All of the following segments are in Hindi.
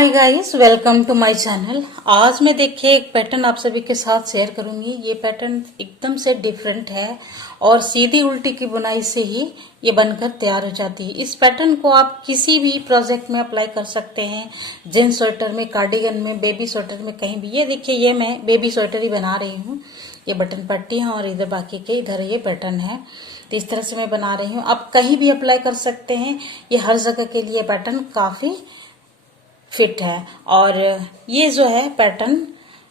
Hi guys, welcome to my channel. आज मैं देखिए एक पैटर्न आप सभी के साथ शेयर करूंगी। ये पैटर्न एकदम से डिफरेंट है और सीधी उल्टी की बुनाई से ही ये बनकर तैयार हो जाती है। इस पैटर्न को आप किसी भी प्रोजेक्ट में अप्लाई कर सकते हैं, जींस स्वेटर में, कार्डिगन में, बेबी स्वेटर में, कहीं भी। ये देखिए, ये मैं बेबी स्वेटर ही बना रही हूँ। ये बटन पट्टी है और इधर बाकी के इधर ये पैटर्न है। तो इस तरह से मैं बना रही हूँ। आप कहीं भी अप्लाई कर सकते हैं। ये हर जगह के लिए पैटर्न काफी फिट है। और ये जो है पैटर्न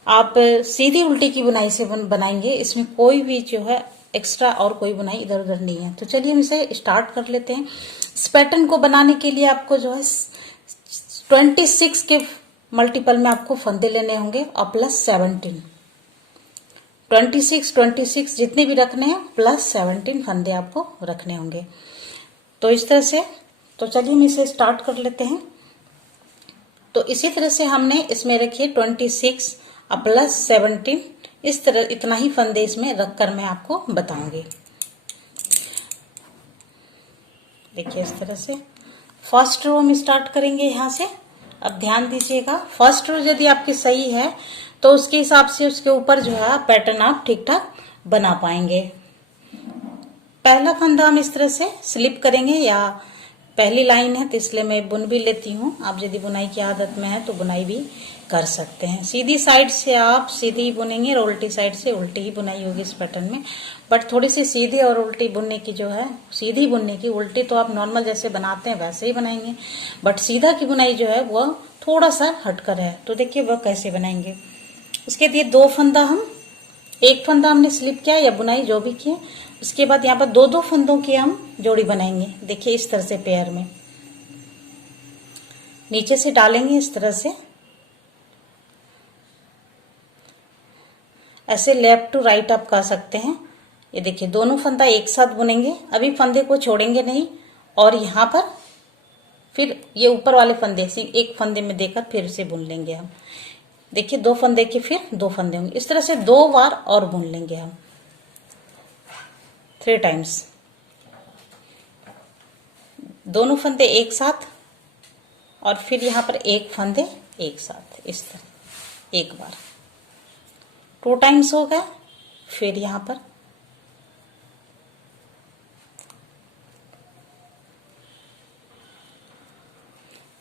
आप सीधी उल्टी की बुनाई से बनाएंगे। इसमें कोई भी जो है एक्स्ट्रा और कोई बुनाई इधर उधर नहीं है। तो चलिए हम इसे स्टार्ट कर लेते हैं। इस पैटर्न को बनाने के लिए आपको जो है 26 के मल्टीपल में आपको फंदे लेने होंगे और प्लस 17। 26 जितने भी रखने हैं प्लस 17 फंदे आपको रखने होंगे। तो इस तरह से, तो चलिए हम इसे स्टार्ट कर लेते हैं। तो इसी तरह से हमने इसमें रखिए 26 प्लस 17, इस तरह इतना ही फंदे इसमें रखकर मैं आपको बताऊंगी। देखिए इस तरह से फर्स्ट रो हम स्टार्ट करेंगे यहाँ से। अब ध्यान दीजिएगा, फर्स्ट रो यदि आपकी सही है तो उसके हिसाब से उसके ऊपर जो है पैटर्न आप ठीक ठाक बना पाएंगे। पहला फंदा हम इस तरह से स्लिप करेंगे, या पहली लाइन है तो इसलिए मैं बुन भी लेती हूँ। आप यदि बुनाई की आदत में है तो बुनाई भी कर सकते हैं। सीधी साइड से आप सीधी ही बुनेंगे और उल्टी साइड से उल्टी ही बुनाई होगी इस पैटर्न में। बट थोड़ी सी सीधी और उल्टी बुनने की जो है, सीधी बुनने की, उल्टी तो आप नॉर्मल जैसे बनाते हैं वैसे ही बनाएंगे, बट सीधा की बुनाई जो है वह थोड़ा सा हटकर है। तो देखिए वह कैसे बनाएंगे। उसके लिए दो फंदा, हम एक फंदा हमने स्लिप किया या बुनाई जो भी किए, उसके बाद यहाँ पर दो दो फंदों की हम जोड़ी बनाएंगे। देखिए इस तरह से पेयर में नीचे से डालेंगे, इस तरह से ऐसे लेफ्ट टू राइट आप कर सकते हैं। ये देखिए दोनों फंदा एक साथ बुनेंगे, अभी फंदे को छोड़ेंगे नहीं। और यहाँ पर फिर ये ऊपर वाले फंदे से एक फंदे में देकर फिर से बुन लेंगे हम। देखिए दो फंदे के फिर दो फंदे होंगे, इस तरह से 2 बार और बुन लेंगे हम 3 टाइम्स। दोनों फंदे एक साथ और फिर यहाँ पर एक फंदे एक साथ, इस तरह एक बार 2 टाइम्स हो गया। फिर यहाँ पर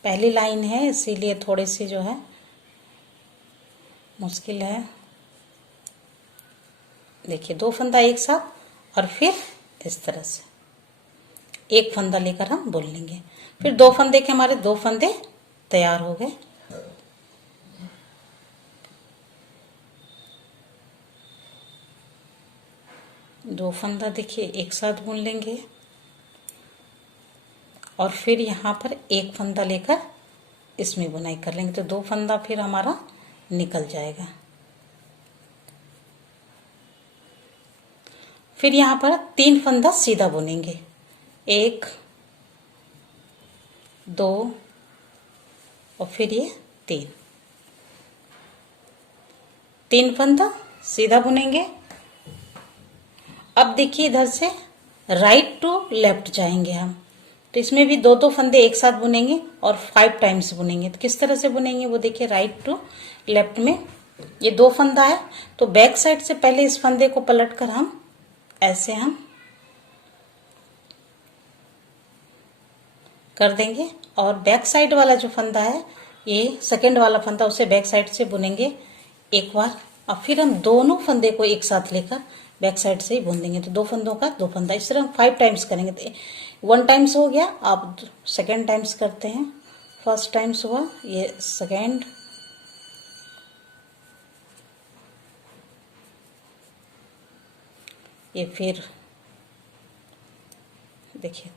पहली लाइन है इसीलिए थोड़ी सी जो है मुश्किल है। देखिए 2 फंदा एक साथ और फिर इस तरह से एक फंदा लेकर हम बुन लेंगे। फिर 2 फंदे के हमारे 2 फंदे तैयार हो गए। दो फंदा देखिए एक साथ बुन लेंगे और फिर यहाँ पर एक फंदा लेकर इसमें बुनाई कर लेंगे। तो 2 फंदा फिर हमारा निकल जाएगा। फिर यहाँ पर 3 फंदा सीधा बुनेंगे, 1 2 और फिर ये 3 फंदा सीधा बुनेंगे। अब देखिए इधर से राइट टू लेफ्ट जाएंगे हम, तो इसमें भी 2 फंदे एक साथ बुनेंगे और 5 टाइम्स बुनेंगे। तो किस तरह से बुनेंगे वो देखिए, राइट टू लेफ्ट में ये 2 फंदा है तो बैक साइड से पहले इस फंदे को पलटकर हम ऐसे हम कर देंगे और बैक साइड वाला जो फंदा है, ये सेकंड वाला फंदा, उसे बैक साइड से बुनेंगे एक बार और फिर हम दोनों फंदे को एक साथ लेकर बैक साइड से ही बुन देंगे। तो 2 फंदों का 2 फंदा, इस तरह हम 5 टाइम्स करेंगे। तो 1 टाइम्स हो गया, आप सेकेंड टाइम्स करते हैं। फर्स्ट टाइम्स हुआ, ये सेकेंड, ये फिर देखिए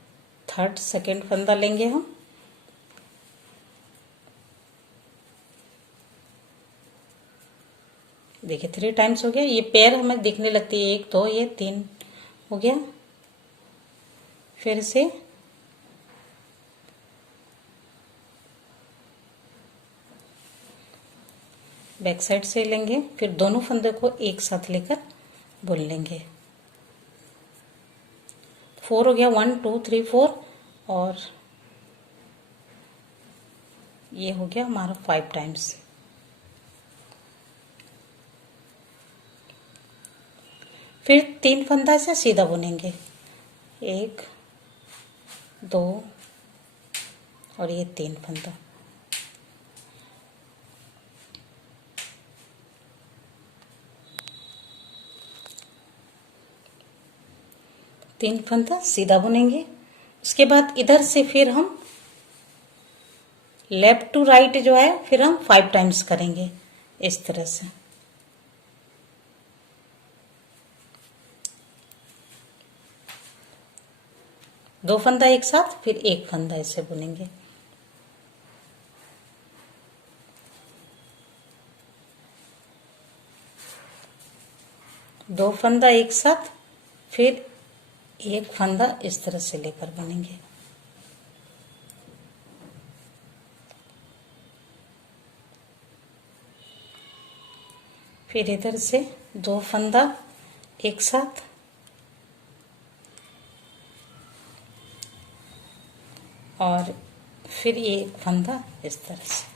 थर्ड सेकेंड फंदा लेंगे हम। देखिए 3 टाइम्स हो गया। ये पैर हमें दिखने लगती है, 1 2 ये 3 हो गया। फिर से बैक साइड से लेंगे, फिर दोनों फंदे को एक साथ लेकर बुन लेंगे। 4 हो गया, 1 2 3 4 और ये हो गया हमारा 5 टाइम्स। फिर 3 फंदा से सीधा बुनेंगे, 1 2 और ये 3 फंदा। तीन फंदा सीधा बुनेंगे। उसके बाद इधर से फिर हम लेफ्ट टू राइट जो है फिर हम 5 टाइम्स करेंगे इस तरह से। दो फंदा एक साथ, फिर एक फंदा ऐसे बुनेंगे। दो फंदा एक साथ, फिर एक फंदा इस तरह से लेकर बुनेंगे। फिर इधर से दो फंदा एक साथ, और फिर ये एक फंदा इस तरह से।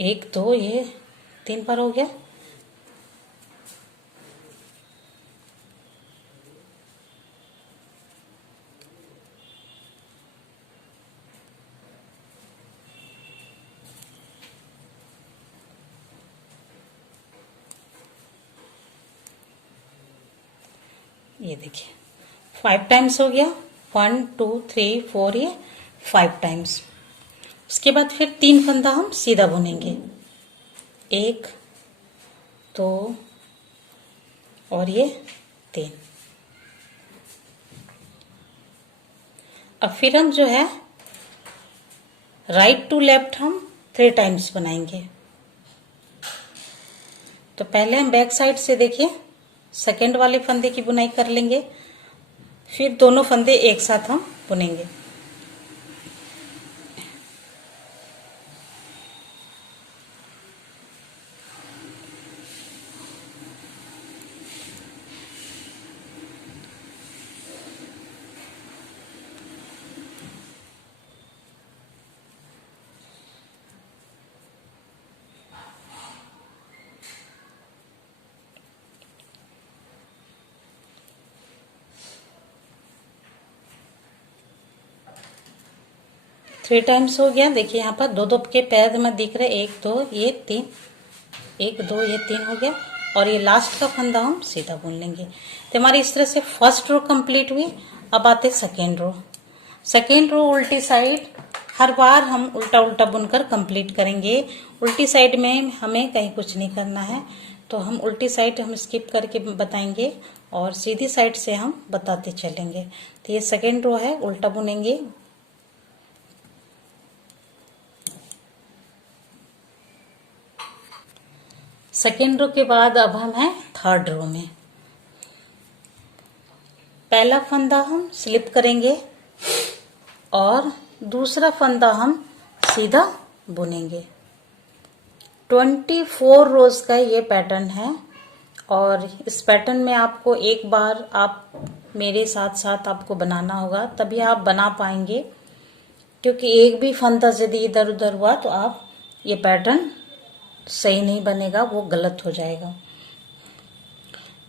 एक दो ये 3 बार हो गया। ये देखिए 5 टाइम्स हो गया, 1 2 3 4, ये 5 टाइम्स। उसके बाद फिर 3 फंदा हम सीधा बुनेंगे, 1 2 और ये 3। अब फिर हम जो है राइट टू लेफ्ट हम 3 टाइम्स बनाएंगे। तो पहले हम बैक साइड से देखिए सेकेंड वाले फंदे की बुनाई कर लेंगे, फिर दोनों फंदे एक साथ हम बुनेंगे। थ्री टाइम्स हो गया। देखिए यहाँ पर दो दो के पैर में दिख रहे, 1 2 ये 3, 1 2 ये 3 हो गया। और ये लास्ट का फंदा हम सीधा बुन लेंगे। तो हमारी इस तरह से फर्स्ट रो कंप्लीट हुई। अब आते सेकेंड रो। सेकेंड रो उल्टी साइड हर बार हम उल्टा उल्टा बुनकर कंप्लीट करेंगे। उल्टी साइड में हमें कहीं कुछ नहीं करना है, तो हम उल्टी साइड हम स्किप करके बताएंगे और सीधी साइड से हम बताते चलेंगे। तो ये सेकेंड रो है, उल्टा बुनेंगे। सेकेंड रो के बाद अब हम हैं थर्ड रो में। पहला फंदा हम स्लिप करेंगे और दूसरा फंदा हम सीधा बुनेंगे। 24 रोज का ये पैटर्न है और इस पैटर्न में आपको एक बार आप मेरे साथ साथ आपको बनाना होगा, तभी आप बना पाएंगे। क्योंकि एक भी फंदा यदि इधर उधर हुआ तो आप ये पैटर्न सही नहीं बनेगा, वो गलत हो जाएगा।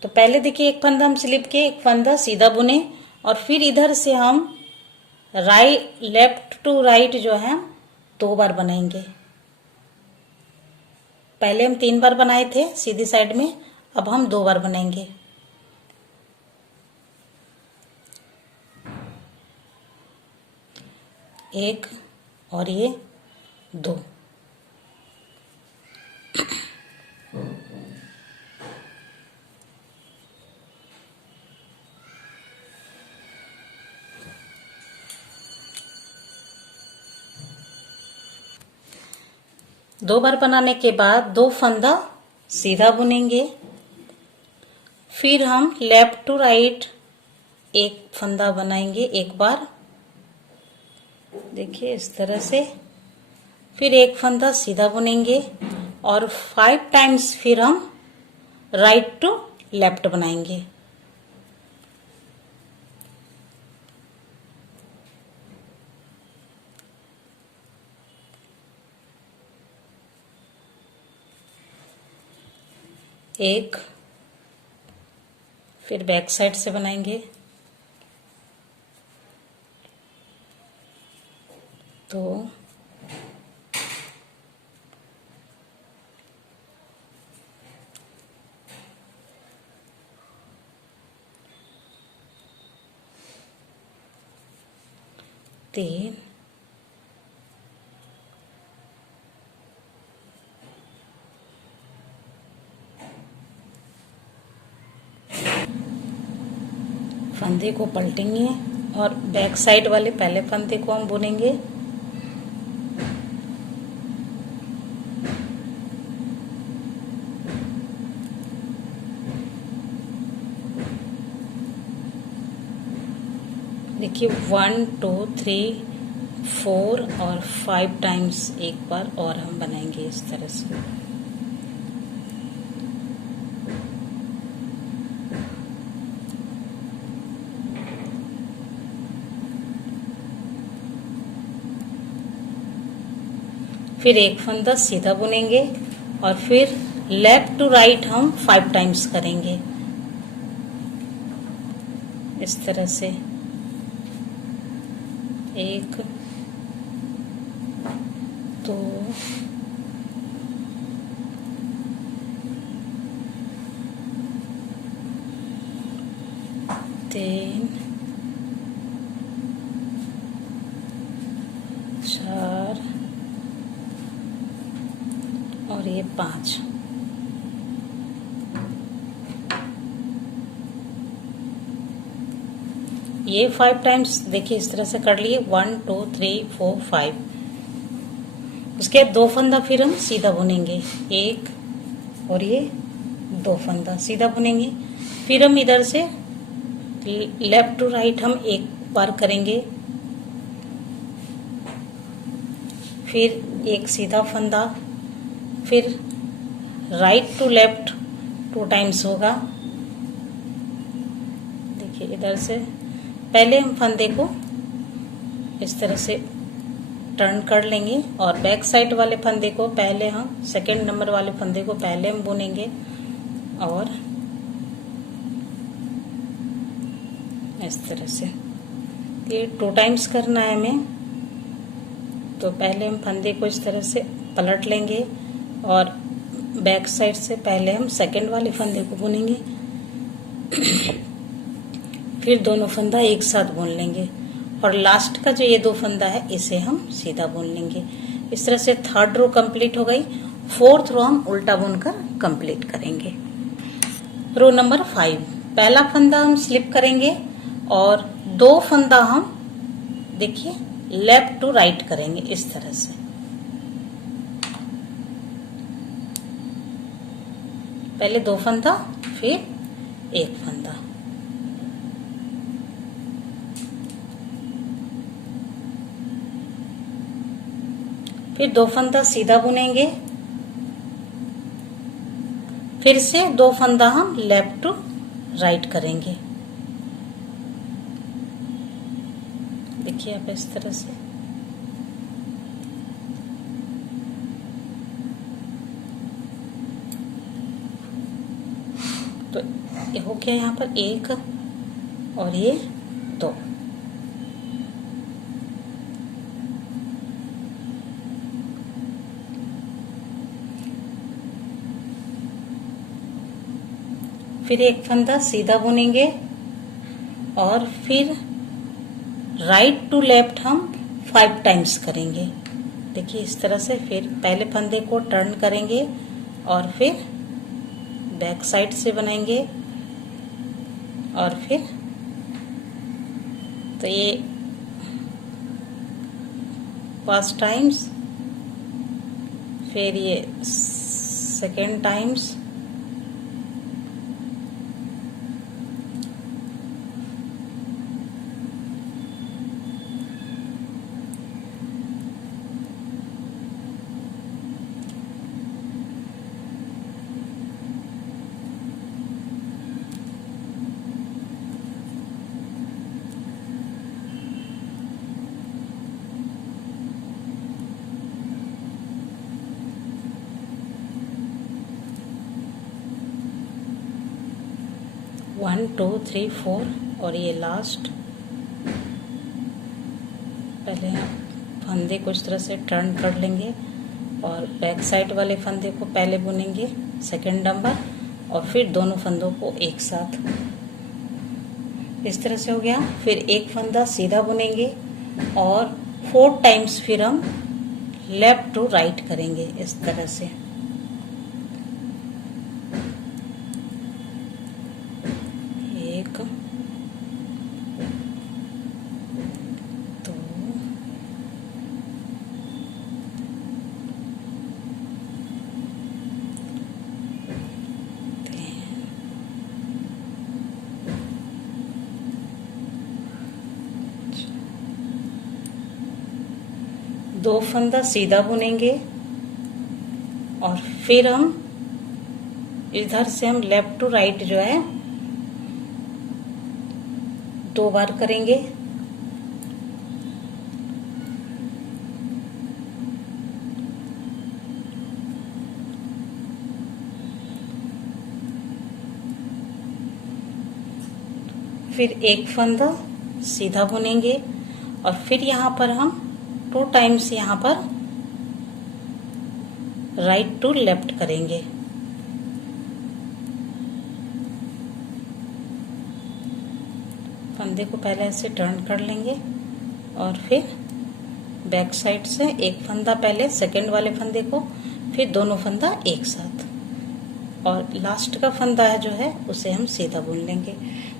तो पहले देखिए एक फंदा हम स्लिप के एक फंदा सीधा बुने और फिर इधर से हम राइट लेफ्ट टू राइट जो है 2 बार बनाएंगे। पहले हम 3 बार बनाए थे सीधी साइड में, अब हम 2 बार बनाएंगे। एक और ये 2। दो बार बनाने के बाद 2 फंदा सीधा बुनेंगे। फिर हम लेफ्ट टू राइट एक फंदा बनाएंगे एक बार, देखिए इस तरह से। फिर एक फंदा सीधा बुनेंगे और 5 टाइम्स फिर हम राइट टू लेफ्ट बनाएंगे। एक, फिर बैक साइड से बनाएंगे, दो, तीन, फंदे को पलटेंगे और बैक साइड वाले पहले फंदे को हम बुनेंगे, देखिए 1 2 3 4 और 5 टाइम्स एक बार और हम बनाएंगे इस तरह से। फिर एक फंदा सीधा बुनेंगे और फिर लेफ्ट टू राइट हम 5 टाइम्स करेंगे इस तरह से। एक, दो, तीन, चार और ये 5। ये 5 टाइम्स देखिए इस तरह से कर लिए, 1 2 3 4 5। उसके बाद 2 फंदा फिर हम सीधा बुनेंगे, एक और ये 2 फंदा सीधा बुनेंगे। फिर हम इधर से लेफ्ट टू राइट हम एक बार करेंगे, फिर एक सीधा फंदा, फिर राइट टू लेफ्ट 2 टाइम्स होगा। देखिए इधर से पहले हम फंदे को इस तरह से टर्न कर लेंगे और बैक साइड वाले फंदे को पहले हम, सेकंड नंबर वाले फंदे को पहले हम बुनेंगे और इस तरह से। ये 2 टाइम्स करना है हमें, तो पहले हम फंदे को इस तरह से पलट लेंगे और बैक साइड से पहले हम सेकंड वाले फंदे को बुनेंगे, फिर दोनों फंदा एक साथ बुन लेंगे और लास्ट का जो ये 2 फंदा है इसे हम सीधा बुन लेंगे। इस तरह से 3rd रो कंप्लीट हो गई। 4th रो हम उल्टा बुनकर कंप्लीट करेंगे। रो नंबर 5, पहला फंदा हम स्लिप करेंगे और 2 फंदा हम देखिए लेफ्ट टू राइट करेंगे इस तरह से। पहले 2 फंदा फिर एक फंदा, फिर 2 फंदा सीधा बुनेंगे, फिर से 2 फंदा हम लेफ्ट टू राइट करेंगे। देखिए आप इस तरह से। तो ये हो गया यहाँ पर 1 और ये 2। फिर एक फंदा सीधा बुनेंगे और फिर राइट टू लेफ्ट हम 5 टाइम्स करेंगे। देखिए इस तरह से। फिर पहले फंदे को टर्न करेंगे और फिर बैक साइड से बनाएंगे और फिर तो ये 1st टाइम्स, फिर ये 2nd टाइम्स, 1 2 3 4 और ये लास्ट। पहले हम फंदे को इस तरह से टर्न कर लेंगे और बैक साइड वाले फंदे को पहले बुनेंगे सेकंड नंबर, और फिर दोनों फंदों को एक साथ। इस तरह से हो गया। फिर एक फंदा सीधा बुनेंगे और 4 टाइम्स फिर हम लेफ्ट टू राइट करेंगे इस तरह से। एक, दो, तीन, 2 फंदा सीधा बुनेंगे और फिर हम इधर से हम लेफ्ट टू राइट जो है 2 बार करेंगे। फिर एक फंदा सीधा बुनेंगे और फिर यहाँ पर हम 2 टाइम्स यहाँ पर राइट टू लेफ्ट करेंगे। फंदे को पहले ऐसे टर्न कर लेंगे और फिर बैक साइड से एक फंदा पहले सेकंड वाले फंदे को, फिर दोनों फंदा एक साथ, और लास्ट का फंदा है जो है उसे हम सीधा बुन लेंगे।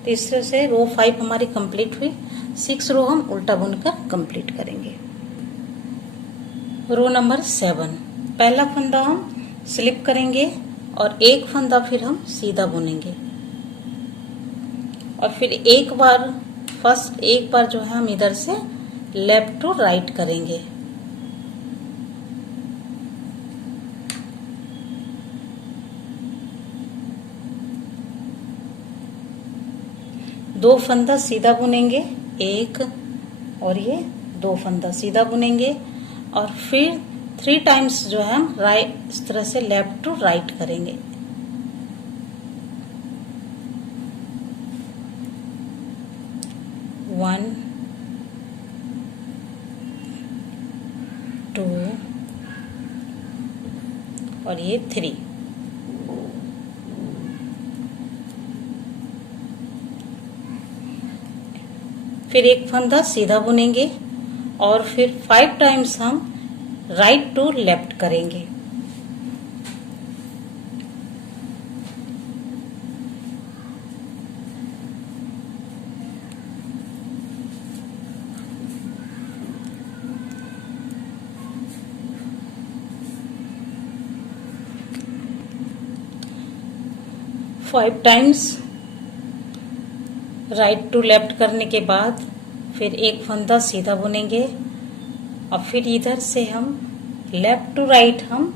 तो इस तरह से रो 5 हमारी कंप्लीट हुई। 6 रो हम उल्टा बुनकर कंप्लीट करेंगे। रो नंबर 7, पहला फंदा हम स्लिप करेंगे और एक फंदा फिर हम सीधा बुनेंगे और फिर एक बार जो है हम इधर से लेफ्ट टू राइट करेंगे। दो फंदा सीधा बुनेंगे, एक और ये 2 फंदा सीधा बुनेंगे और फिर 3 टाइम्स जो है हम राइट इस तरह से लेफ्ट टू राइट करेंगे। वन, 2 और ये 3। फिर एक फंदा सीधा बुनेंगे और फिर 5 टाइम्स हम राइट टू लेफ्ट करेंगे। Five times right to left करने के बाद फिर एक फंदा सीधा बुनेंगे और फिर इधर से हम लेफ्ट टू राइट हम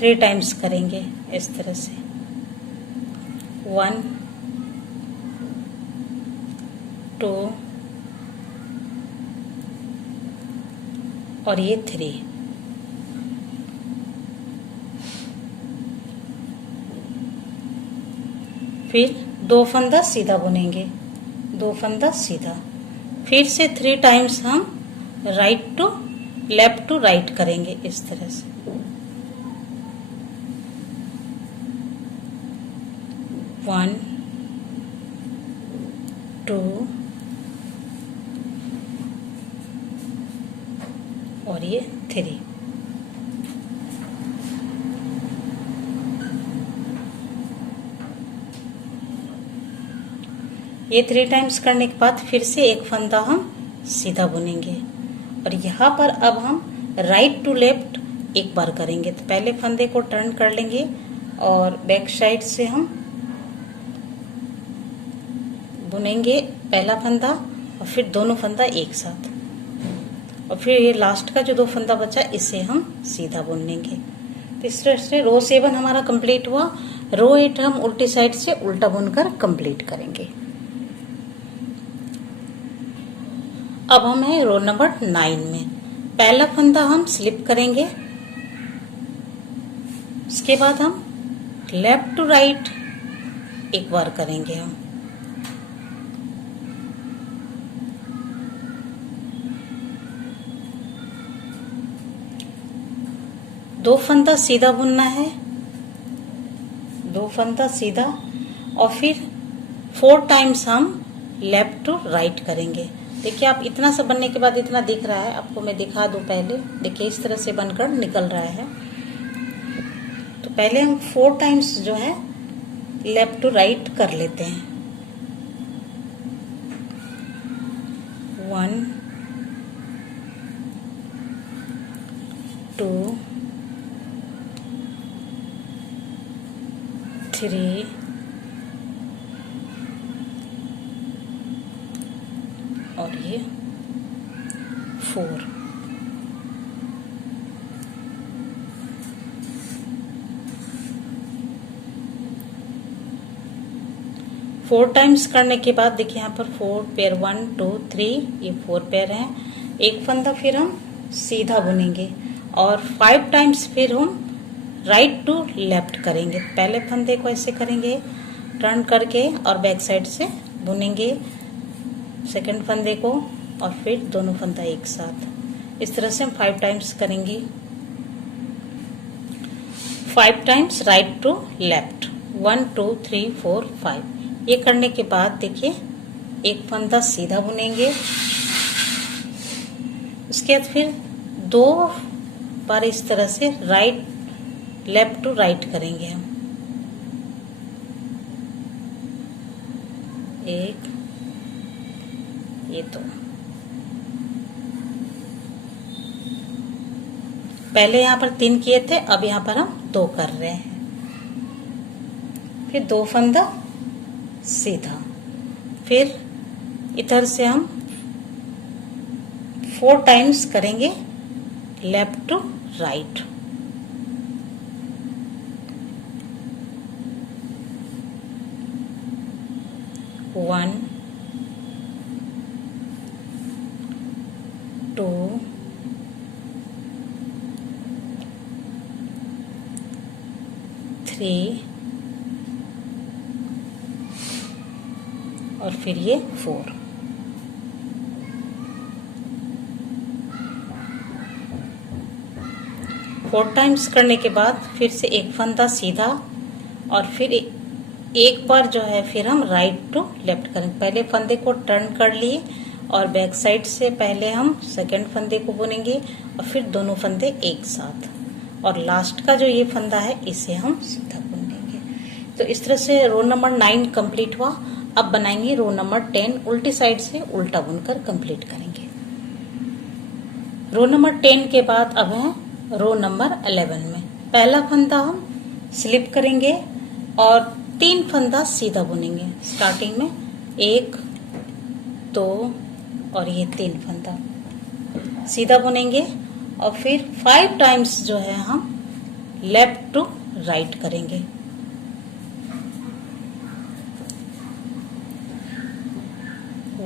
3 टाइम्स करेंगे इस तरह से। 1, 2 और ये 3। फिर 2 फंदा सीधा बुनेंगे, 2 फंदा सीधा, फिर से 3 टाइम्स हम right to left to right करेंगे इस तरह से। 1, 2 और ये 3। ये 3 टाइम्स करने के बाद फिर से एक फंदा हम सीधा बुनेंगे और यहाँ पर अब हम राइट टू लेफ्ट एक बार करेंगे। तो पहले फंदे को टर्न कर लेंगे और बैक साइड से हम बुनेंगे पहला फंदा और फिर दोनों फंदा एक साथ, और फिर ये लास्ट का जो 2 फंदा बचा इसे हम सीधा बुन लेंगे। तो इस तरह से रो 7 हमारा कंप्लीट हुआ। रो 8 हम उल्टी साइड से उल्टा बुनकर कंप्लीट करेंगे। अब हम है रो नंबर 9 में। पहला फंदा हम स्लिप करेंगे, उसके बाद हम लेफ्ट टू राइट एक बार करेंगे हम। दो फंदा सीधा बुनना है, दो फंदा सीधा, और फिर 4 टाइम्स हम लेफ्ट टू राइट करेंगे। देखिए आप इतना सा बनने के बाद इतना दिख रहा है, आपको मैं दिखा दूं पहले। देखिए इस तरह से बनकर निकल रहा है। तो पहले हम 4 टाइम्स जो है लेफ्ट टू राइट कर लेते हैं। 1 2 3 और ये 4। फोर टाइम्स करने के बाद देखिए यहाँ पर 4 पेयर, 1 2 3, ये 4 पेयर हैं। एक फंदा फिर हम सीधा बुनेंगे और 5 टाइम्स फिर हम राइट टू लेफ्ट करेंगे। पहले फंदे को ऐसे करेंगे टर्न करके और बैक साइड से बुनेंगे सेकंड फंदे को, और फिर दोनों फंदा एक साथ। इस तरह से हम 5 टाइम्स करेंगे। 5 टाइम्स राइट टू लेफ्ट, 1 2 3 4 5। ये करने के बाद देखिए एक फंदा सीधा बुनेंगे, उसके बाद फिर 2 बार इस तरह से राइट लेफ्ट टू राइट करेंगे हम। एक, ये 2। पहले यहाँ पर 3 किए थे, अब यहाँ पर हम 2 कर रहे हैं। फिर 2 फंदा सीधा, फिर इधर से हम 4 टाइम्स करेंगे लेफ्ट टू राइट। वन 2 3 और फिर ये 4। फोर टाइम्स करने के बाद फिर से एक फंदा सीधा, और फिर एक बार जो है फिर हम राइट टू लेफ्ट करेंगे। पहले फंदे को टर्न कर लिए और बैक साइड से पहले हम सेकंड फंदे को बुनेंगे और फिर दोनों फंदे एक साथ, और लास्ट का जो ये फंदा है इसे हम सीधा बुन देंगे। तो इस तरह से रो नंबर 9 कंप्लीट हुआ। अब बनाएंगे रो नंबर 10, उल्टी साइड से उल्टा बुनकर कंप्लीट करेंगे। रो नंबर 10 के बाद अब है रो नंबर 11 में। पहला फंदा हम स्लिप करेंगे और 3 फंदा सीधा बुनेंगे। स्टार्टिंग में 1 2 और ये 3 फंदा सीधा बुनेंगे, और फिर 5 टाइम्स जो है हम लेफ्ट टू राइट करेंगे।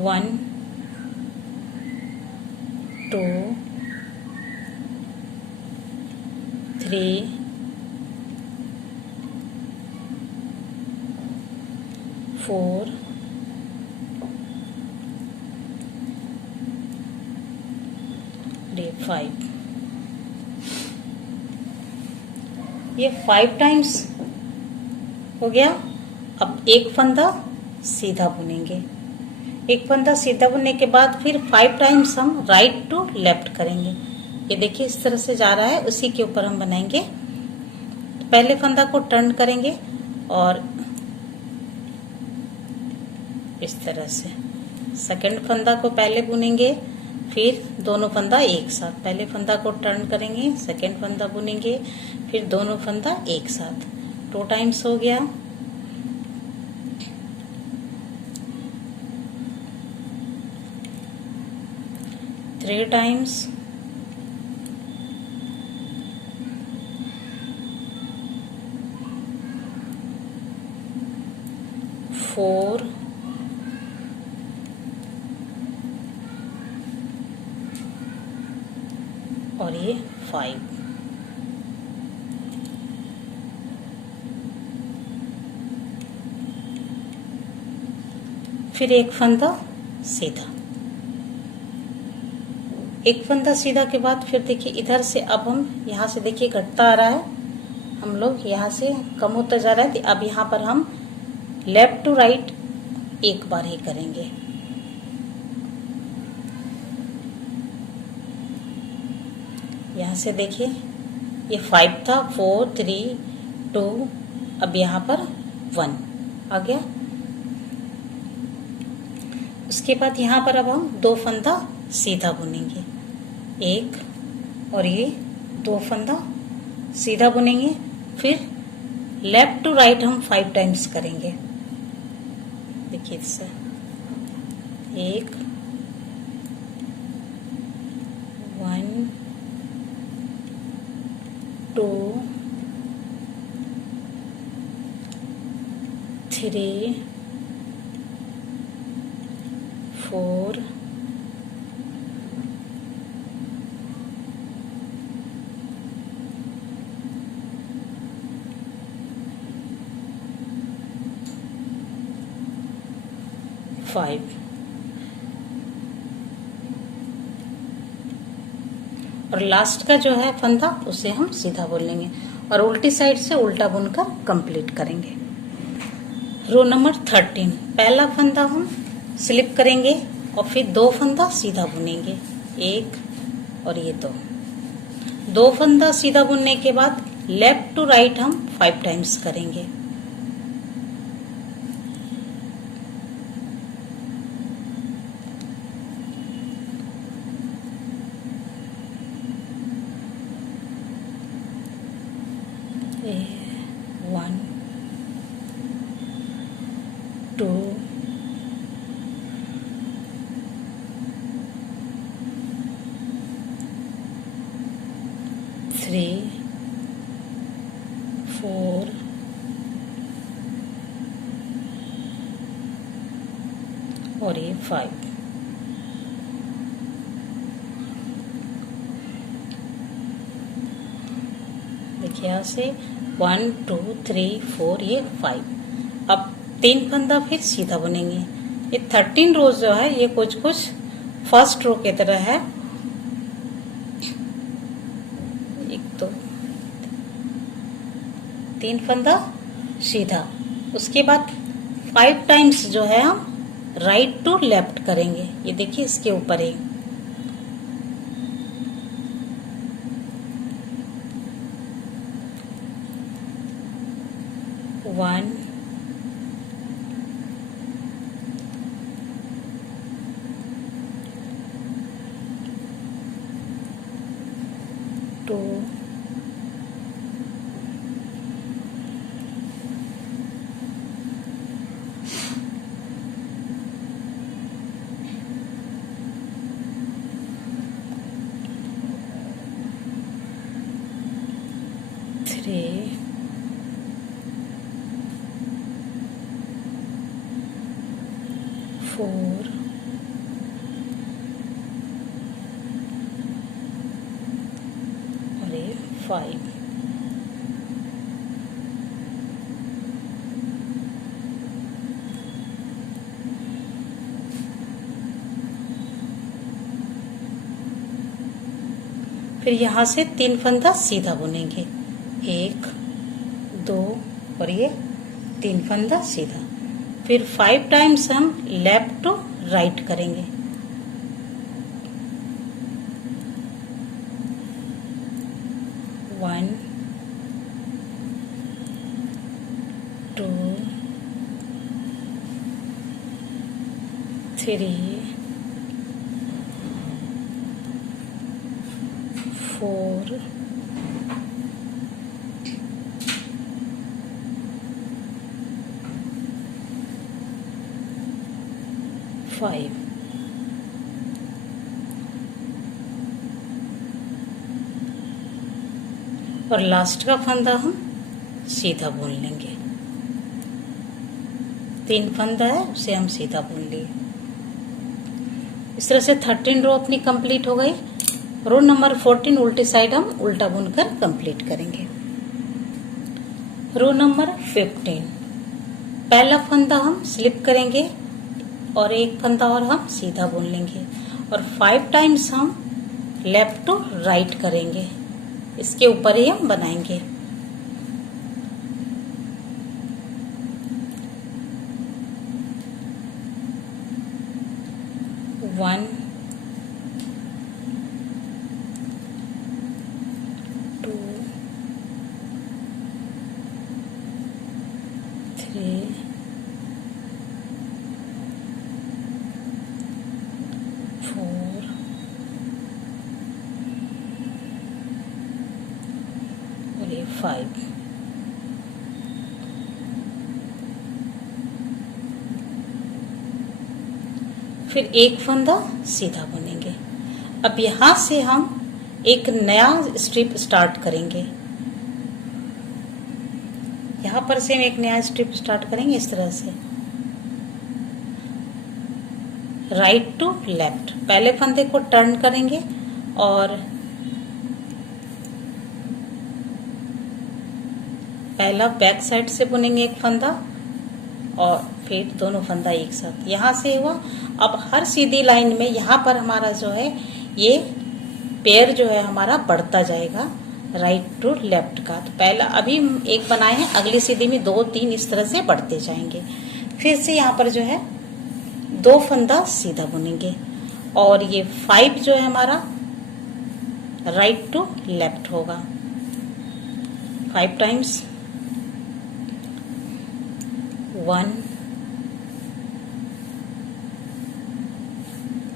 1 2 3 4 5। ये 5 टाइम्स हो गया। अब एक फंदा सीधा बुनेंगे। एक फंदा सीधा बुनने के बाद फिर 5 टाइम्स हम राइट टू लेफ्ट करेंगे। ये देखिए इस तरह से जा रहा है, उसी के ऊपर हम बनाएंगे। पहले फंदा को टर्न करेंगे और इस तरह से सेकंड फंदा को पहले बुनेंगे, फिर दोनों फंदा एक साथ। पहले फंदा को टर्न करेंगे, सेकंड फंदा बुनेंगे, फिर दोनों फंदा एक साथ। 2 टाइम्स हो गया। थ्री टाइम्स, 4 और ये 5। फिर एक फंदा सीधा, एक फंदा सीधा के बाद फिर देखिए इधर से अब हम यहाँ से देखिए घटता आ रहा है, हम लोग यहाँ से कम होता जा रहा है। अब यहाँ पर हम लेफ्ट टू राइट एक बार ही करेंगे। यहाँ से देखिए ये 5 था, 4 3 2, अब यहाँ पर 1 आ गया। उसके बाद यहाँ पर अब हम 2 फंदा सीधा बुनेंगे, एक और ये 2 फंदा सीधा बुनेंगे। फिर लेफ्ट टू राइट हम 5 टाइम्स करेंगे। देखिए इससे 1 1 2 3 4 5। और लास्ट का जो है फंदा उसे हम सीधा बुन लेंगे और उल्टी साइड से उल्टा बुनकर कंप्लीट करेंगे। रो नंबर 13, पहला फंदा हम स्लिप करेंगे और फिर 2 फंदा सीधा बुनेंगे, एक और ये 2 फंदा सीधा बुनने के बाद लेफ्ट टू राइट हम 5 टाइम्स करेंगे। One, 2, 3, 4, और ये 5। देखिए यहाँ से 1 2 3 4 ये 5। अब 3 फंदा फिर सीधा बुनेंगे। ये 13 रोज जो है ये कुछ कुछ फर्स्ट रो की तरह है। 1 2 3 फंदा सीधा, उसके बाद 5 टाइम्स जो है हम राइट टू लेफ्ट करेंगे। ये देखिए इसके ऊपर ही 1 2 3 4 और ये 5। फिर यहाँ से 3 फंदा सीधा बुनेंगे, 1 2 और ये 3 फंदा सीधा। फिर 5 टाइम्स हम लेफ्ट टू राइट करेंगे। वन 2 3 4 5। और लास्ट का फंदा हम सीधा बुन लेंगे। 3 फंदा है उसे हम सीधा बुन लिए। इस तरह से 13 रो अपनी कंप्लीट हो गई। रो नंबर 14 उल्टी साइड हम उल्टा बुनकर कंप्लीट करेंगे। रो नंबर 15, पहला फंदा हम स्लिप करेंगे और एक फंदा और हम सीधा बुन लेंगे और 5 टाइम्स हम लेफ्ट टू राइट करेंगे। इसके ऊपर ही हम बनाएंगे। वन, 2, 3, 4 और ये 5। फिर एक फंदा सीधा बुनेंगे। अब यहां से हम एक नया स्ट्रिप स्टार्ट करेंगे। यहां पर से हम एक नया स्ट्रिप स्टार्ट करेंगे इस तरह से, राइट टू लेफ्ट। पहले फंदे को टर्न करेंगे और पहला बैक साइड से बुनेंगे एक फंदा और फिर दोनों फंदा एक साथ। यहां से हुआ। अब हर सीधी लाइन में यहाँ पर हमारा जो है ये पेयर जो है हमारा बढ़ता जाएगा राइट टू लेफ्ट का। तो पहला अभी एक बनाए हैं, अगली सीधी में 2, 3 इस तरह से बढ़ते जाएंगे। फिर से यहाँ पर जो है 2 फंदा सीधा बुनेंगे और ये 5 जो है हमारा राइट टू लेफ्ट होगा 5 टाइम्स। 1,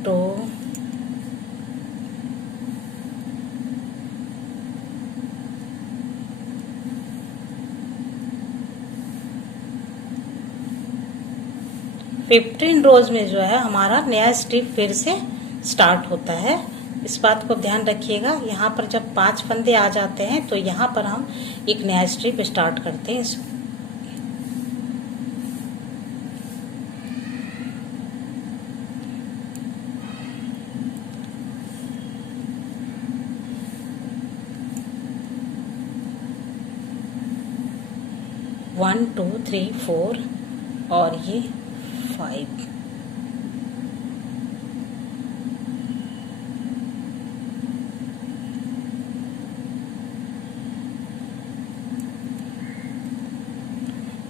2, 15 रोज में जो है हमारा नया स्ट्रिप फिर से स्टार्ट होता है। इस बात को ध्यान रखिएगा। यहाँ पर जब 5 फंदे आ जाते हैं तो यहाँ पर हम एक नया स्ट्रिप स्टार्ट करते हैं। 1, 2, 3, 4 और ये 5।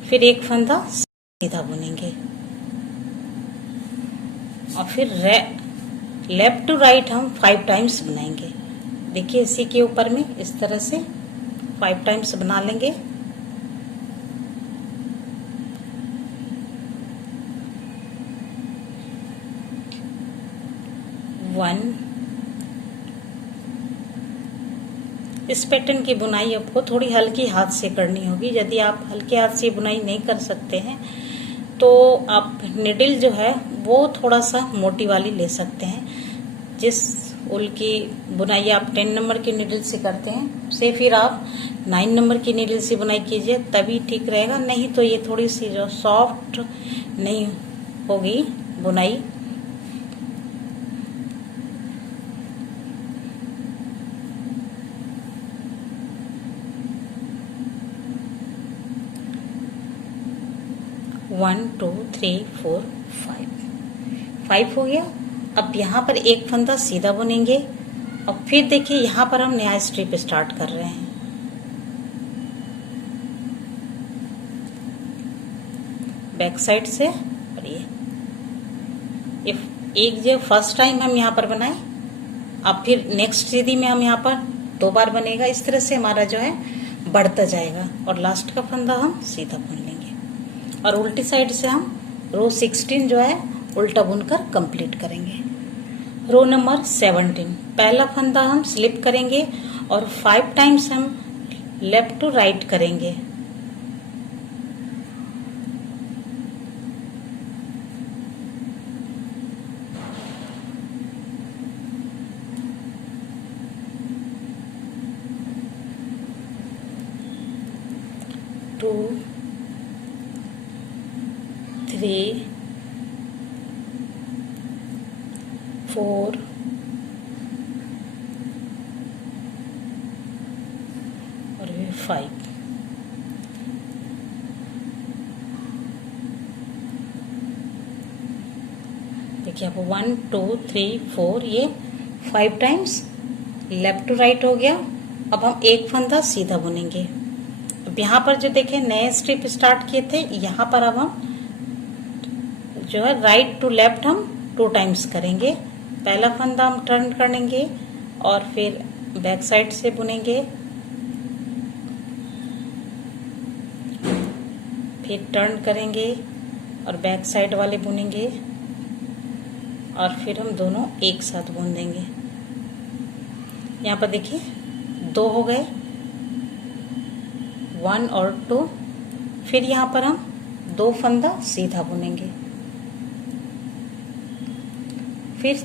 फिर एक फंदा सीधा बुनेंगे और फिर लेफ्ट टू राइट हम 5 टाइम्स बनाएंगे। देखिए इसी के ऊपर में इस तरह से 5 टाइम्स बना लेंगे। 1। इस पैटर्न की बुनाई आपको थोड़ी हल्की हाथ से करनी होगी। यदि आप हल्के हाथ से बुनाई नहीं कर सकते हैं तो आप निडल जो है वो थोड़ा सा मोटी वाली ले सकते हैं। जिस उल की बुनाई आप 10 नंबर की निडल से करते हैं उसे फिर आप 9 नंबर की निडल से बुनाई कीजिए, तभी ठीक रहेगा। नहीं तो ये थोड़ी सी जो सॉफ्ट नहीं होगी बुनाई। वन, 2, 3, 4, 5 हो गया। अब यहाँ पर एक फंदा सीधा बुनेंगे और फिर देखिए यहाँ पर हम नया स्ट्रिप स्टार्ट कर रहे हैं। बैक साइड से और ये एक जो फर्स्ट टाइम हम यहाँ पर बनाए, अब फिर नेक्स्ट सीधी में हम यहाँ पर 2 बार बनेगा। इस तरह से हमारा जो है बढ़ता जाएगा और लास्ट का फंदा हम सीधा बुन लेंगे और उल्टी साइड से हम रो 16 जो है उल्टा बुनकर कंप्लीट करेंगे। रो नंबर 17 पहला फंदा हम स्लिप करेंगे और 5 टाइम्स हम लेफ्ट टू राइट करेंगे। टू, 3, 4 और ये 5। देखिए अब 1 2 3 4 ये 5 टाइम्स लेफ्ट टू राइट हो गया। अब हम एक फंदा सीधा बुनेंगे। अब यहाँ पर जो देखें नए स्ट्रिप स्टार्ट किए थे, यहाँ पर अब हम जो है राइट टू लेफ्ट हम 2 टाइम्स करेंगे। पहला फंदा हम टर्न करेंगे और फिर बैक साइड से बुनेंगे, फिर टर्न करेंगे और बैक साइड वाले बुनेंगे और फिर हम दोनों एक साथ बुन देंगे। यहाँ पर देखिए 2 हो गए, 1 और 2। फिर यहाँ पर हम 2 फंदा सीधा बुनेंगे। फिर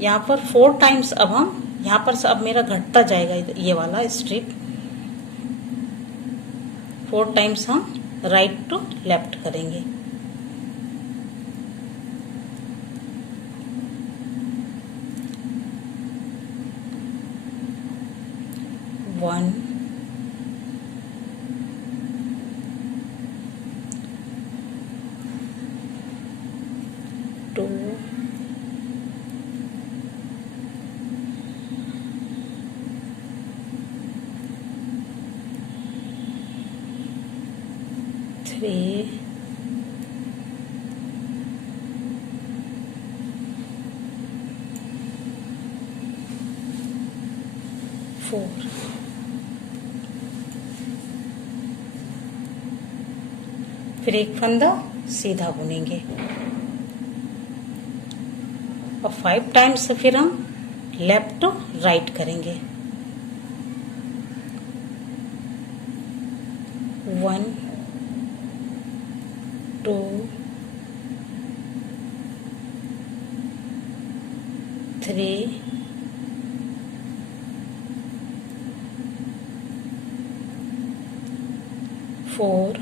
यहाँ पर 4 टाइम्स अब हम यहाँ पर से अब मेरा घटता जाएगा ये वाला स्ट्रिप। 4 टाइम्स हम राइट टू लेफ्ट करेंगे। वन, 2, 3, 4। फिर एक फंदा सीधा बुनेंगे और 5 टाइम्स फिर हम लेफ्ट टू राइट करेंगे। 1 2 3 4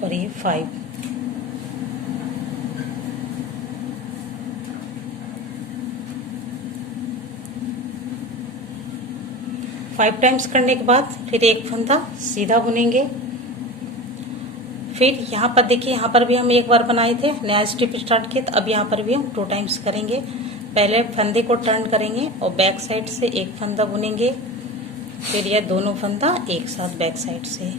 और ये 5। फाइव टाइम्स करने के बाद फिर एक फंदा सीधा बुनेंगे। फिर यहाँ पर देखिए, यहाँ पर भी हम एक बार बनाए थे, नया स्ट्रिप स्टार्ट किया, तो अब यहाँ पर भी हम 2 टाइम्स करेंगे। पहले फंदे को टर्न करेंगे और बैक साइड से एक फंदा बुनेंगे, फिर यह दोनों फंदा एक साथ बैक साइड से।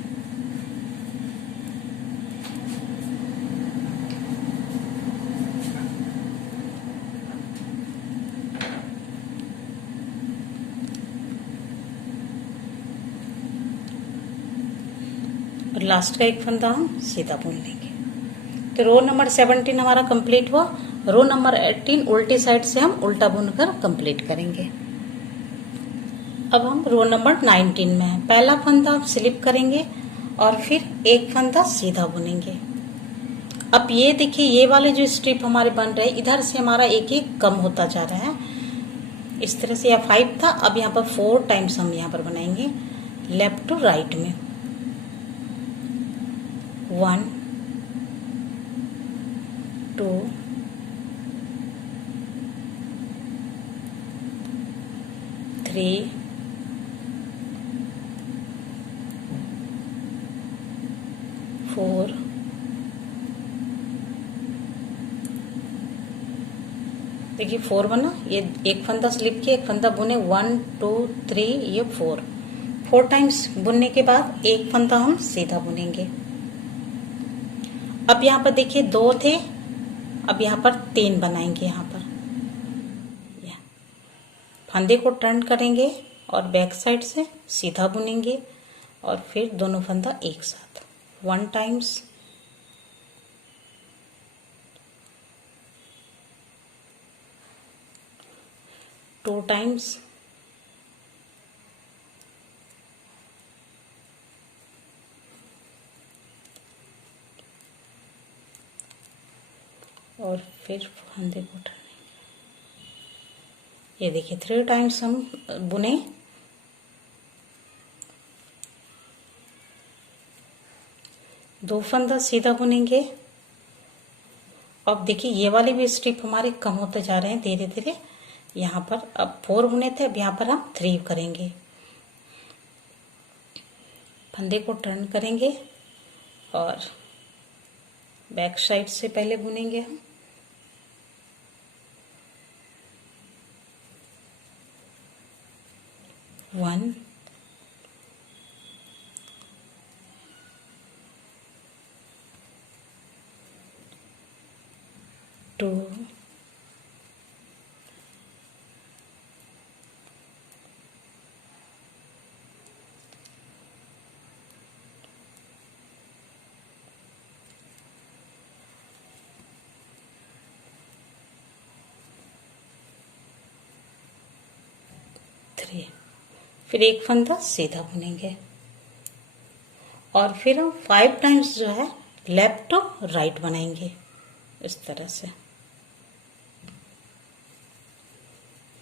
और लास्ट का एक फंदा हम सीधा बुन लेंगे। तो रो नंबर 17 हमारा कंप्लीट हुआ। रो नंबर 18 उल्टी साइड से हम उल्टा बुनकर कंप्लीट करेंगे। अब हम रो नंबर 19 में हैं। पहला फंदा हम स्लिप करेंगे और फिर एक फंदा सीधा बुनेंगे। अब ये देखिए, ये वाले जो स्ट्रिप हमारे बन रहे हैं, इधर से हमारा एक एक कम होता जा रहा है। इस तरह से यह 5 था, अब यहाँ पर 4 टाइम्स हम यहाँ पर बनाएंगे लेफ्ट टू राइट में। 1 2 3 4 देखिए 4 बना, ये एक फंदा स्लिप किया, एक फंदा बुने, 1 2 3 ये 4 टाइम्स बुनने के बाद एक फंदा हम सीधा बुनेंगे। अब यहाँ पर देखिए 2 थे, अब यहाँ पर 3 बनाएंगे। यहाँ पर फंदे को टर्न करेंगे और बैक साइड से सीधा बुनेंगे और फिर दोनों फंदा एक साथ 1 टाइम्स, 2 टाइम्स, और फिर फंदे को उठाने। ये देखिए 3 टाइम्स हम बुने। दो फंदा सीधा बुनेंगे। अब देखिए ये वाले भी स्ट्रिप हमारे कम होते जा रहे हैं धीरे धीरे। यहाँ पर अब 4 बुने थे, अब यहाँ पर हम 3 करेंगे। फंदे को टर्न करेंगे और बैक साइड से पहले बुनेंगे हम। 1 2 3, फिर एक फंदा सीधा बुनेंगे और फिर हम 5 टाइम्स जो है लेफ्ट और राइट बनाएंगे इस तरह से।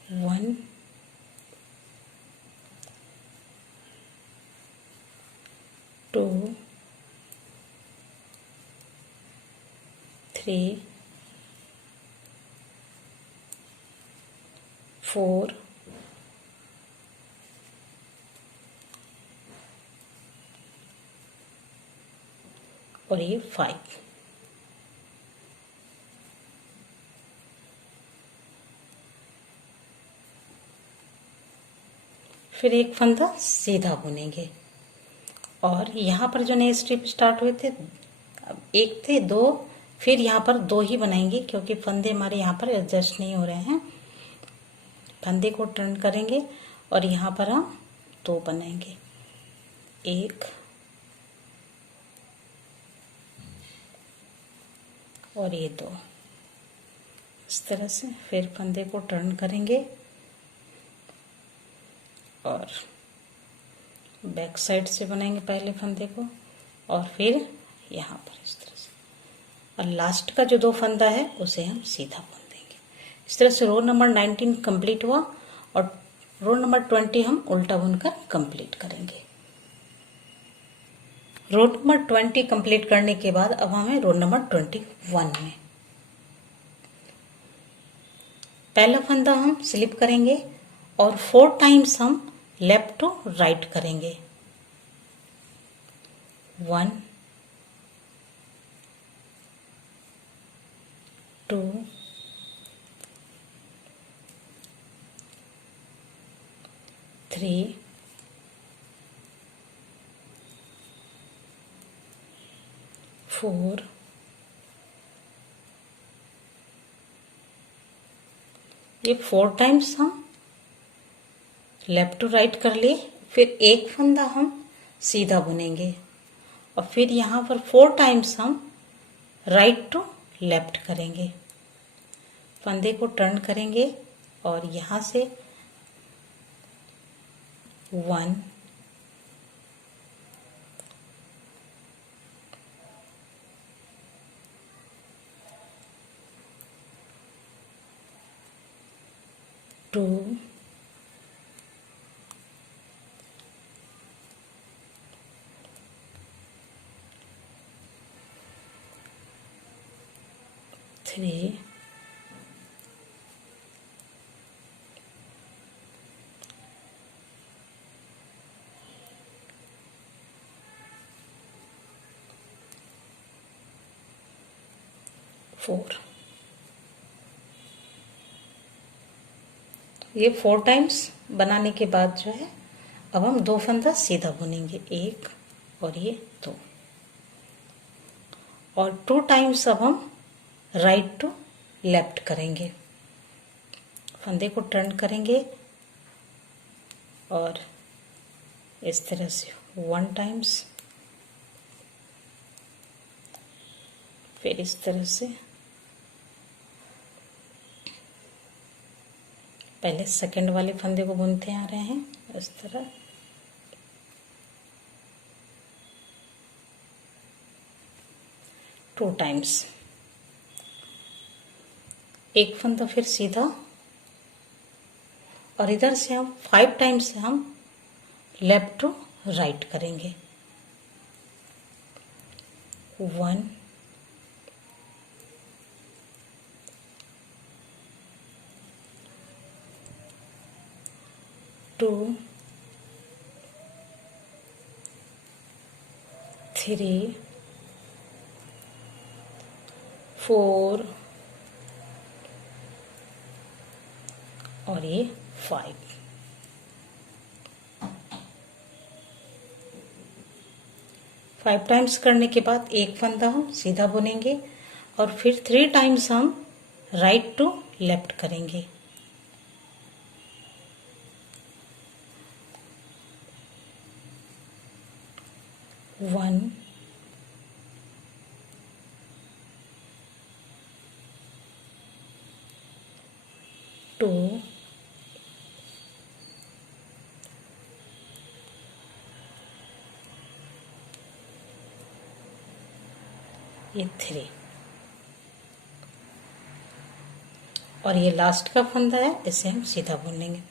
1 2 3 4 और ये 5। फिर एक फंदा सीधा बुनेंगे और यहाँ पर जो नए स्ट्रिप स्टार्ट हुए थे, एक थे, दो, फिर यहाँ पर दो ही बनाएंगे क्योंकि फंदे हमारे यहाँ पर एडजस्ट नहीं हो रहे हैं। फंदे को टर्न करेंगे और यहाँ पर हम दो बनाएंगे, एक और ये दो, इस तरह से। फिर फंदे को टर्न करेंगे और बैक साइड से बनाएंगे पहले फंदे को और फिर यहाँ पर इस तरह से, और लास्ट का जो दो फंदा है उसे हम सीधा बुन देंगे। इस तरह से रो नंबर 19 कंप्लीट हुआ और रो नंबर 20 हम उल्टा बुनकर कंप्लीट करेंगे। रो नंबर 20 कंप्लीट करने के बाद अब हमें रो नंबर 21 में पहला फंदा हम स्लिप करेंगे और 4 टाइम्स हम लेफ्ट टू राइट करेंगे। 1 2 3 4 ये 4 टाइम्स हम लेफ्ट टू राइट कर लिए। फिर एक फंदा हम सीधा बुनेंगे और फिर यहाँ पर 4 टाइम्स हम राइट टू लेफ्ट करेंगे। फंदे को टर्न करेंगे और यहाँ से 1 2 3 4। ये 4 टाइम्स बनाने के बाद जो है अब हम दो फंदा सीधा बुनेंगे, एक और ये दो, और 2 टाइम्स अब हम राइट टू लेफ्ट करेंगे। फंदे को टर्न करेंगे और इस तरह से 1 टाइम्स, फिर इस तरह से पहले सेकंड वाले फंदे को बुनते आ रहे हैं इस तरह, टू टाइम्स, एक फंदा फिर सीधा, और इधर से हम 5 टाइम्स से हम लेफ्ट टू राइट करेंगे। 1 2 3 4 और ये 5। फाइव टाइम्स करने के बाद एक फंदा हम सीधा बुनेंगे और फिर 3 टाइम्स हम राइट टू लेफ्ट करेंगे। वन, टू, ये 3 और ये लास्ट का फंदा है, इसे हम सीधा बुन लेंगे।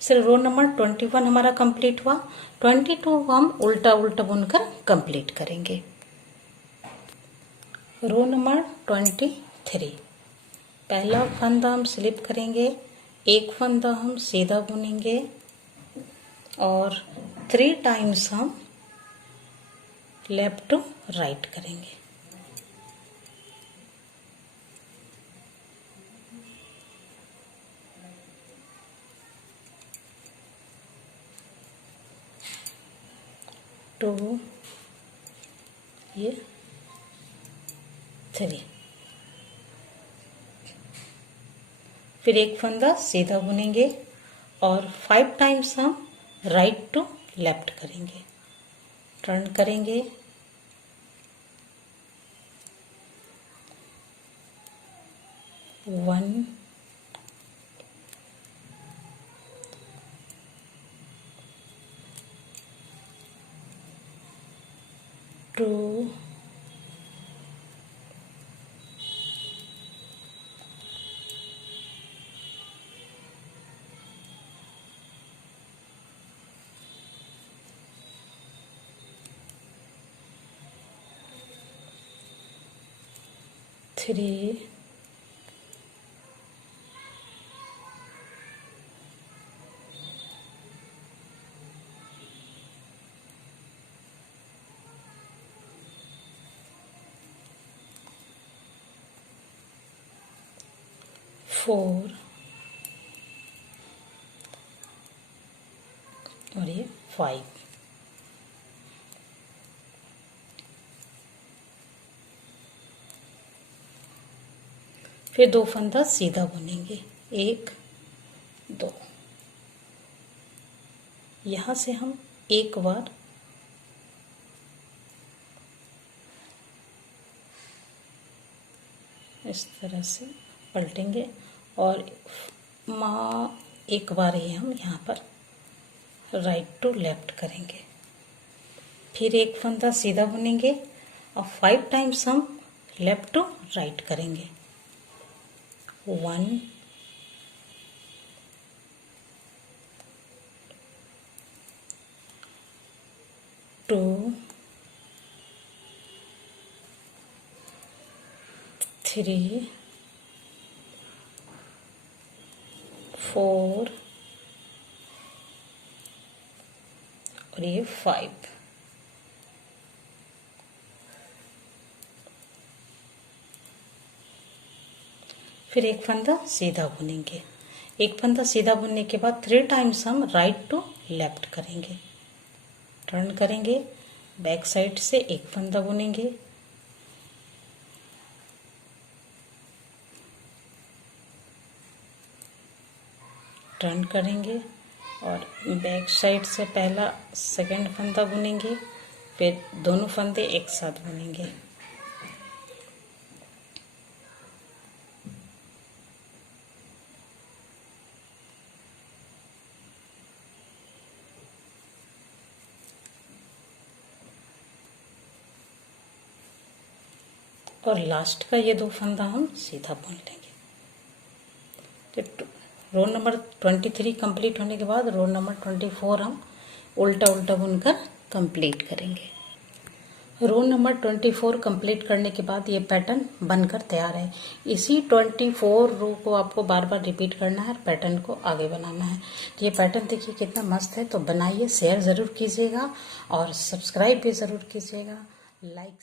इसलिए रो नंबर 21 हमारा कंप्लीट हुआ। 22 हम उल्टा उल्टा बुनकर कंप्लीट करेंगे। रो नंबर 23, पहला फंदा हम स्लिप करेंगे, एक फंदा हम सीधा बुनेंगे और 3 टाइम्स हम लेफ्ट टू राइट करेंगे। टू, ये 3, फिर एक फंदा सीधा बुनेंगे और 5 टाइम्स हम राइट टू लेफ्ट करेंगे। टर्न करेंगे, वन, टू, थ्री, फोर और ये 5। फिर 2 फंदा सीधा बुनेंगे, 1, 2। यहाँ से हम एक बार इस तरह से पलटेंगे और एक बार ही हम यहाँ पर राइट टू लेफ्ट करेंगे। फिर एक फंदा सीधा बुनेंगे और 5 टाइम्स हम लेफ्ट टू राइट करेंगे। 1, 2, 3, 4 और ये 5। फिर एक फंदा सीधा बुनेंगे। एक फंदा सीधा बुनने के बाद 3 टाइम्स हम राइट टू लेफ्ट करेंगे। टर्न करेंगे, बैक साइड से एक फंदा बुनेंगे, टर्न करेंगे और बैक साइड से पहला सेकंड फंदा बुनेंगे, फिर दोनों फंदे एक साथ बुनेंगे। और लास्ट का ये 2 फंदा हम सीधा बुन लेंगे। तो रो नंबर 23 कंप्लीट होने के बाद रो नंबर 24 हम उल्टा उल्टा बुनकर कंप्लीट करेंगे। रो नंबर 24 कंप्लीट करने के बाद ये पैटर्न बनकर तैयार है। इसी 24 रो को आपको बार बार रिपीट करना है और पैटर्न को आगे बनाना है। ये पैटर्न देखिए कितना मस्त है, तो बनाइए, शेयर ज़रूर कीजिएगा और सब्सक्राइब भी ज़रूर कीजिएगा, लाइक